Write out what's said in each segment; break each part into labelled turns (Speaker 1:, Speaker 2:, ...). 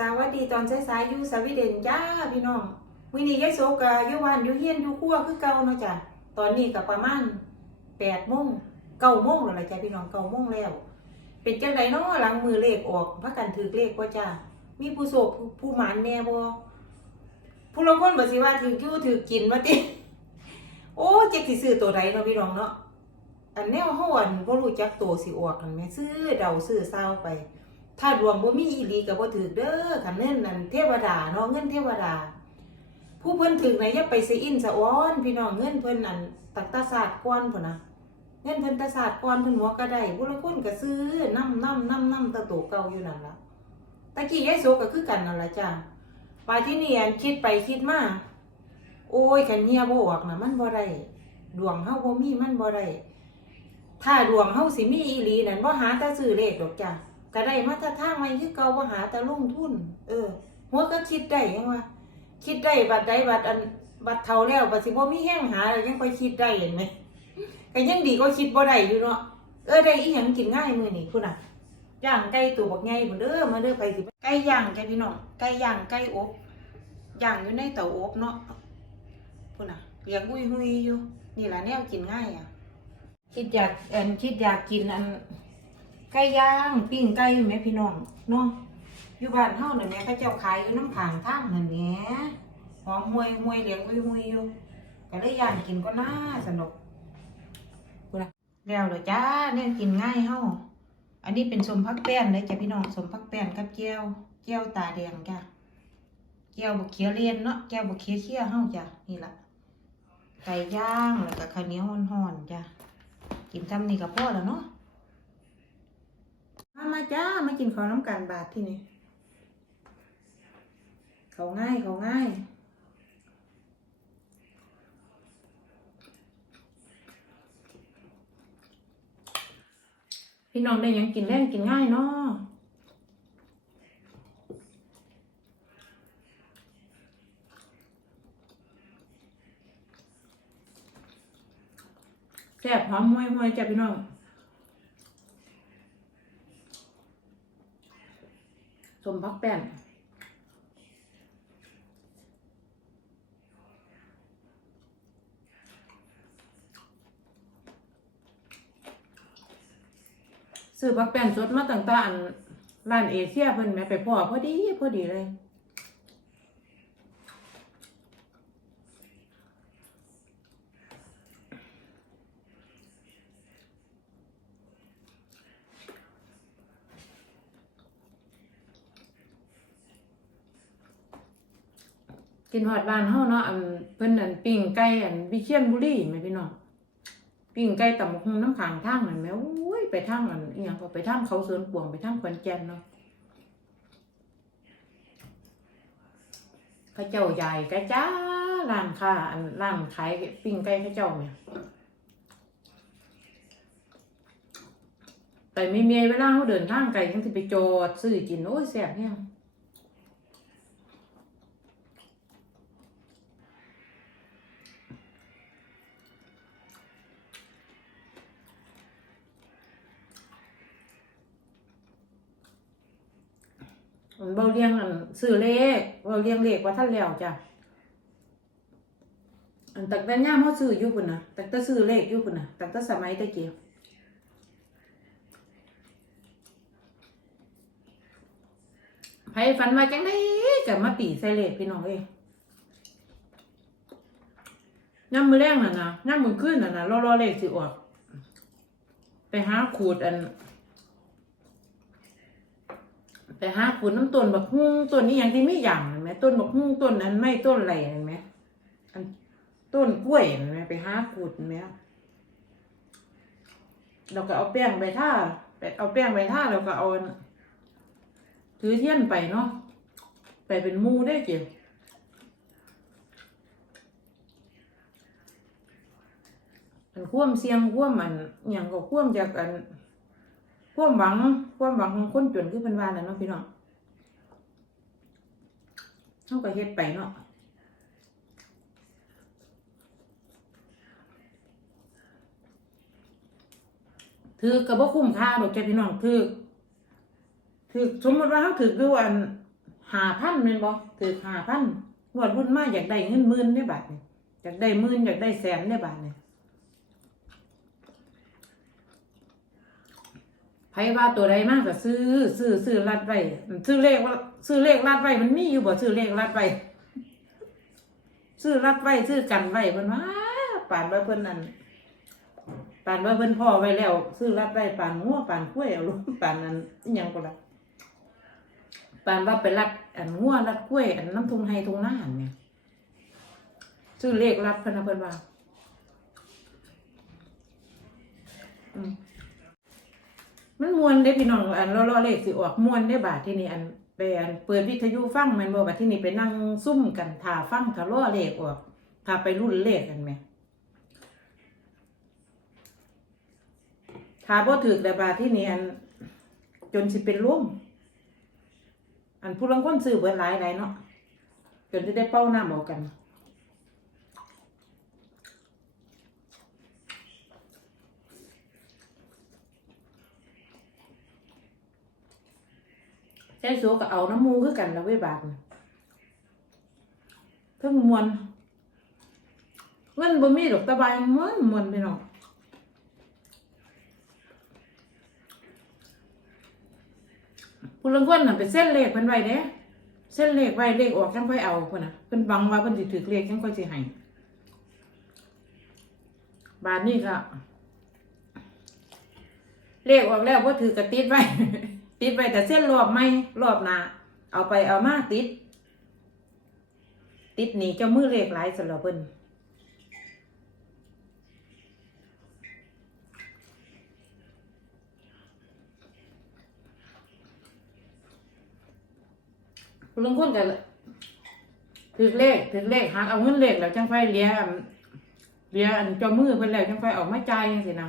Speaker 1: สวัสดีตอนสายๆอยู่สวีเดนจ้าพี่น้องมื้อนี้ยายโสกะยู่บ้านอยู่เฮียนอยู่ครัวคือเก่าเนาะจ้ะตอนนี้ก็ประมาณ8โมง9โมงแล้วล่ะจ้ะพี่น้อง9โมงแล้ว เป็นจังไดเนาะหลังมือเลขออกพากันถือเลขบ่าจ้ามีผู้โศกผู้หมานแน่บ่ผู้ลงคนบ่สิว่าถืออยู่ถือกินว่าติโอ้เจ็กสิซื้อตัวใดเนาะพี่น้องเนาะอันแนวเฮาอันบ่รู้จักตัวสิออกกันแหมซื้อเดาซื้อเศร้าไป ถ้าดวงบ่มีอีหลีก็บ่ถือเด้อคันเงินนั่นเทวดาเนาะเงินเทวดา ผู้เพิ่นถึกไหนอย่าไปสะอินสะอ้อนพี่น้องเงินเพิ่นอันตักตาศาสตร์ก่อนพุ่นน่ะเงินเพิ่นตาศาสตร์ก่อนเพิ่นหัวก็ได้ผู้ลางคนก็ซื้อน้ำน้ำน้ำน้ำตะโตเก่าอยู่นั่นล่ะตะกี้ยายโสก็คือกันนั่นล่ะจ้าไปที่นี่อันคิดไปคิดมาโอ้ยคันเฮียบ่ออกน่ะมันบ่ได้ดวงเฮาบ่มีมันบ่ได้ถ้าดวงเฮาสิมีอีหลีนั่นบ่หาแต่ซื้อเลขดอกจ้า ก็ได้มาตรทางไว้คือเก่าบ่หาแต่ลงทุน เออหัวก็คิดได้ยังว่าคิดได้บัดใดบัดอันบัดเท่าแล้วบัดสิบ่มีแห้งหาแล้วยังค่อยคิดได้เห็นไหมก็ยังดีก็คิดบ่ได้อยู่เนาะเออได้อีหยังกินง่ายมือนี้พุ่นน่ะย่างไก่ตัวบักใหญ่พุ่นเด้อมาเด้อไปสิไก่ย่างจ้ะพี่น้องไก่ย่างไก่อบย่างอยู่ในเตาอบเนาะพุ่นน่ะเลี้ยงอุ้ยหุยอยู่ นี่แหละแนวกินง่ายอะ คิดอยากอันคิดอยากกินอัน ไก่ย่างปิ้งไก่อยู่แม่พี่น้องเนาะอยู่บ้านเฮาน่ะแม่เขาเจ้าขายอยู่น้ำผางทางนั่นแหละหอมหวยหวยเหลียงห่วยห่วยอยู่ก็เลยย่างกินก็น่าสนุกกูนะแล้วเหรอจ้าเนี่ยกินง่ายเฮาอันนี้เป็นสมพักแป้นเลยจ้ะพี่น้องสมพักแป้นกับแก้วแก้วตาแดงจ้ะแก้วบกเขียวเลียนเนาะแก้วบกเขียวเขี้ยเฮาจ้ะนี่ละไก่ย่างแล้วก็ข้าวเหนียวห่อนๆจ้ะกินทำนี่ก็พอแล้วเนาะ มามาจ้ามากินข้าวน้ำกันบาทที่นี่เขาง่ายเขาง่ายพี่น้องได้ยังกินแรงกินง่ายเนาะแซ่บหอมห้วยห้วยจ้ะพี่น้อง สมพักแป้นซื้อพักแป้นสดมาต่างๆอันร้านเอเชียเพิ่นแม่ไปพ่อพอดีพอดีเลย กินฮอดบ้านเฮาเนาะอันเพิ่นอันปิ้งไก่อันวิเชียรบุรีแม่พี่น้องปิ้งไก่ตำบักหุ่งน้ำขางทางนั่นแม่โอ้ยไปทางอันอีหยังก็ไปทางเขาสวนปวงไปทางขอนแก่นเนาะเขาเจ้าใหญ่กะจ้าร้านค้าอันร้านขายปิ้งไก่เขาเจ้าแม่ยแต่ไม่มีเวลาเขาเดินทางไกลจังสิไปจอดซื้อกินโอ้ยแซ่บเนี่ย เบาเรียงอันซื้อเลขเบาเรียงเลขว่าท่านแล้วจ้ะอันตักแต่ย่ามเขาซื้ออยู่พุ่นนะตักแต่ซื้อเลขอยู่พุ่นนะตักแต่สมัยตะเกียบไผฝันว่าจังได้กับมาตีใส่เลขพี่น้องเอ้ยย่ำมือแรงน่ะนะย่ำมือขึ้นน่ะนะรอรอๆเลขสิออก ไปหาขูดอัน ไปหาขุนน้ำต้นบักฮุ้งต้นนี้อย่างที่ไม่อย่างเห็นไหมต้นบักฮุ้งต้นนั้นไม่ต้นอะไรเห็นไหมอันต้นกล้วยเห็นไหมไปหาขุดเห็นไหมเราก็เอาแป้งไปท่าไปเอาแป้งไปท่าเราก็เอาถือเทียนไปเนาะไปเป็นมูได้เกี่ยวอันคว่มเสียงคว่มอันอย่างก็คว่มจากอัน ความหวังความหวังของคนจนคือเพิ่นว่าน่ะเนาะพี่น้องเฮาก็เฮ็ดไปเนาะถือก็บ่คุ้มค่าดอกจ้ะพี่น้องถือถือสมมติว่าเฮาถือคือว่าอันหาพันแม่นบ่ถือหาพันงวดรุ่นมาอยากได้เงินหมื่นได้บาทนี่อยากได้หมื่นอยากได้แสนได้บาทเนี่ย ไผว่าตัวใดมากก็ซื้อซื้อซื้อรัดไว้ซื้อเลขว่าซื้อเลขรัดไว้มันมีอยู่บ่ซื้อเลขรัดไว้ซื้อรัดไว้ซื้อกันไว้เพิ่นว่าป่านว่าเพิ่นนั่นป่านว่าเพิ่นพ่อไว้แล้ว ซื้อรัดไว้ป่านงัวป่านกล้วยเอาลูกป่านนั้นอิหยังก็ล่ะปานว่าไปรัดอันงัวรัดกล้วยอันน้ำทุงไฮทุงหน้าเนี่ยซื้อเลขรัดเพนนะเพิ่นว่าอืม วนได้พี่น้องอันล่อๆเลขสิออกมวนได้บาทที่นี่อันไปอันเปิดวิทยุฟังแมันบ่บาทที่นี่ไปนั่งซุ่มกันถ่าฟังถ่าล่อเลขออกถ่าไปรุ่นเลขกันไหมถ่าบ่ถึกแต่บาทที่นี่อันจนสิเป็นร่วมอันผู้ลังคนซื้อเบิดหลายหลายเนาะจนจะได้เป้าหน้าหมอกัน ใช้โซก็เอาน้ำมูคือกันแล้วเว้ยบาทเพิ่งมวนเงินบ่มีดอกตะบายมวนมวนไปเนาะผู้ลังคนน่ะไปเส้นเลขเพิ่นไว้เด้เส้นเลขไว้เลขออกจังค่อยเอาเพิ่นน่ะเพิ่นหวังว่าเพิ่นสิถือเลขจังค่อยสิให้บาทนี้ก็เลขออกแล้วบ่ถือกระติดไว้ ติดไว้แต่เส้นรอบไม่รอบหนาเอาไปเอามาติด ติดหนีเจ้ามือเลขหลายสำหรับเพิ่นลงคนกันถือเลขถือเลขหากเอาเงินเลขแล้วจังไฟเลียเลียอันเจ้ามือเพิ่นแล้วจังไฟออกมาจ่ายจังซี่นะ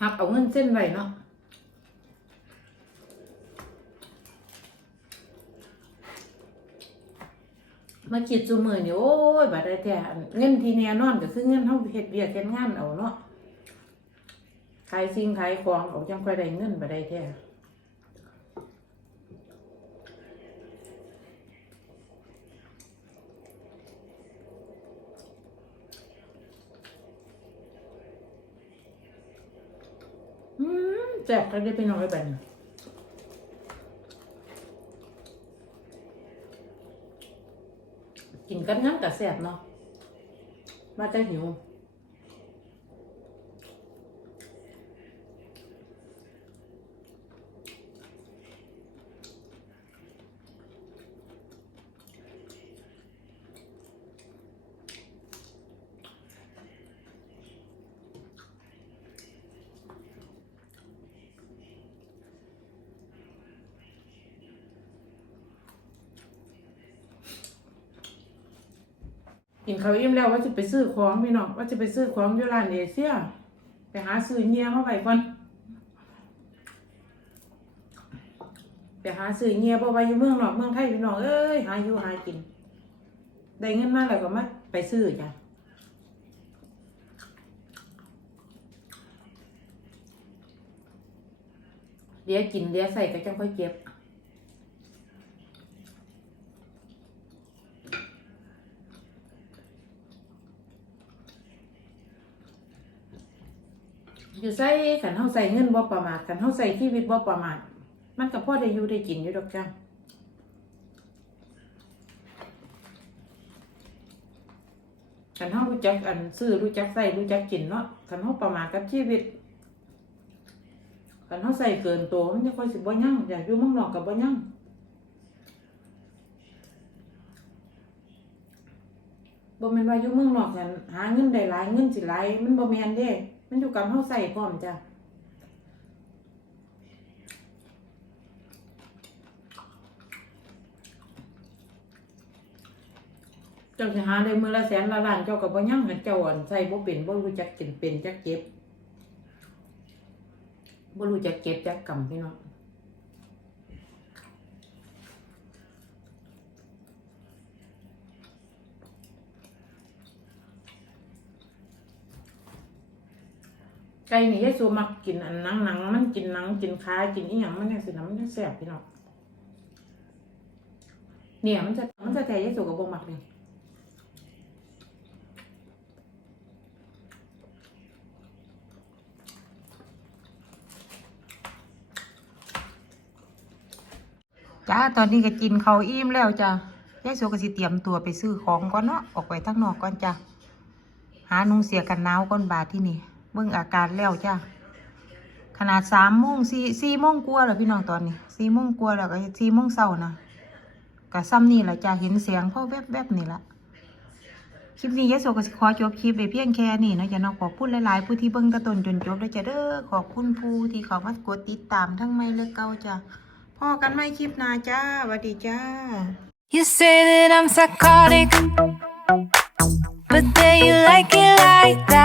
Speaker 1: หักเอาเงินเส้นไว้เนาะ มาคิดซูมือนี่โอ้ยบัดได้แท้อันเงินที่แน่นอนก็คือเงินเฮาเฮ็ดเวียกเฮ็ดงานเอาเนาะขายสิ่งขายของเอาจังค่อยได้เงินบัดได้แท้แจกกันได้ไปน้อยบัดนี้ กินกันงั้นกับแสบเนาะมาจะหิว กินข้าวอิ่มแล้วว่าจะไปซื้อของพี่น้องว่าจะไปซื้อของอยู่ร้านเอเชียไปหาซื้อเงียมาไว้ก่อนไปหาซื้อเงียบ่ไว้อยู่เมืองนอกเมืองไทยพี่น้องเอ้ยหาอยู่หากิน ได้เงินมาแล้วก็มาไปซื้อจ้ะเดี๋ยวกินเดี๋ยวใส่ก็จังค่อยเก็บ อยู่ใส่ขันเฮาใส่เงินบ่ประมาทขันเฮาใส่ชีวิตบ่ประมาทมันก็พ่อได้อยู่ได้กินอยู่ดอกจ้าขันเฮารู้จักอันซื้อรู้จักใส่รู้จักกินเนาะขันเฮาประมาทกับชีวิตขันเฮาใส่เกินตัวมันจะค่อยสิบ่ยั่งอยากอยู่มืองนอกก็บ่ยั่งบ่แม่นว่าอยู่เมืองนอกกันหาเงินได้หลายเงินสิหลายมันบ่แม่นเด้ มันอยู่กับเฮาใส่พร้อมจ้ะเจ้าสิหาได้มือละแสนละล้านเจ้าก็บ่ยังให้เจ้าอ่อนใส่บ่เป็นบ่รู้จักกินเป็นจักเก็บบ่รู้จักเก็บจักกำพี่น้อง ไก่นี่ยายสูมักกินอันหนังหนังมันกินหนังกินขากินอีหยังมันจังสินะมันจังแซ่บพี่น้องเนี่ยมันจะมันจะแท้ยายโสกับบ่มักเลยจ้าตอนนี้ก็กินเขาวอิ่มแล้วจ้ะยายโสก็สิเตรียมตัวไปซื้อของก่อนเนาะออกไปทั้งนอกก่อนจ้ะหานุ่งเสียกันหนาวก่อนบาดที่นี่ เบิ่งอาการแล้วจ้ะขนาดสามโมงสี่สี่โมงกลัวแล้วพี่น้องตอนนี้สี่โมงกลัวแล้วก็สี่โมงเช้านะก็ซ้ำนี่แหละจ้ะเห็นเสียงพ่อแวบๆนี่ละคลิปนี้ยายโสก็สิขอจบคลิปไปเพียงแค่นี้นะจะเนาะขอบคุณหลายๆ ผู้ที่เบิ่งตะต้นจนจบด้วยจะเด้อขอบคุณผู้ที่เขามากดติดตามทั้งไม่และเก่าจ้ะพอกันไม่คลิปนาจ้าสวัสดีจ้า
Speaker 2: You say that I'm psychotic, but then you like it like that.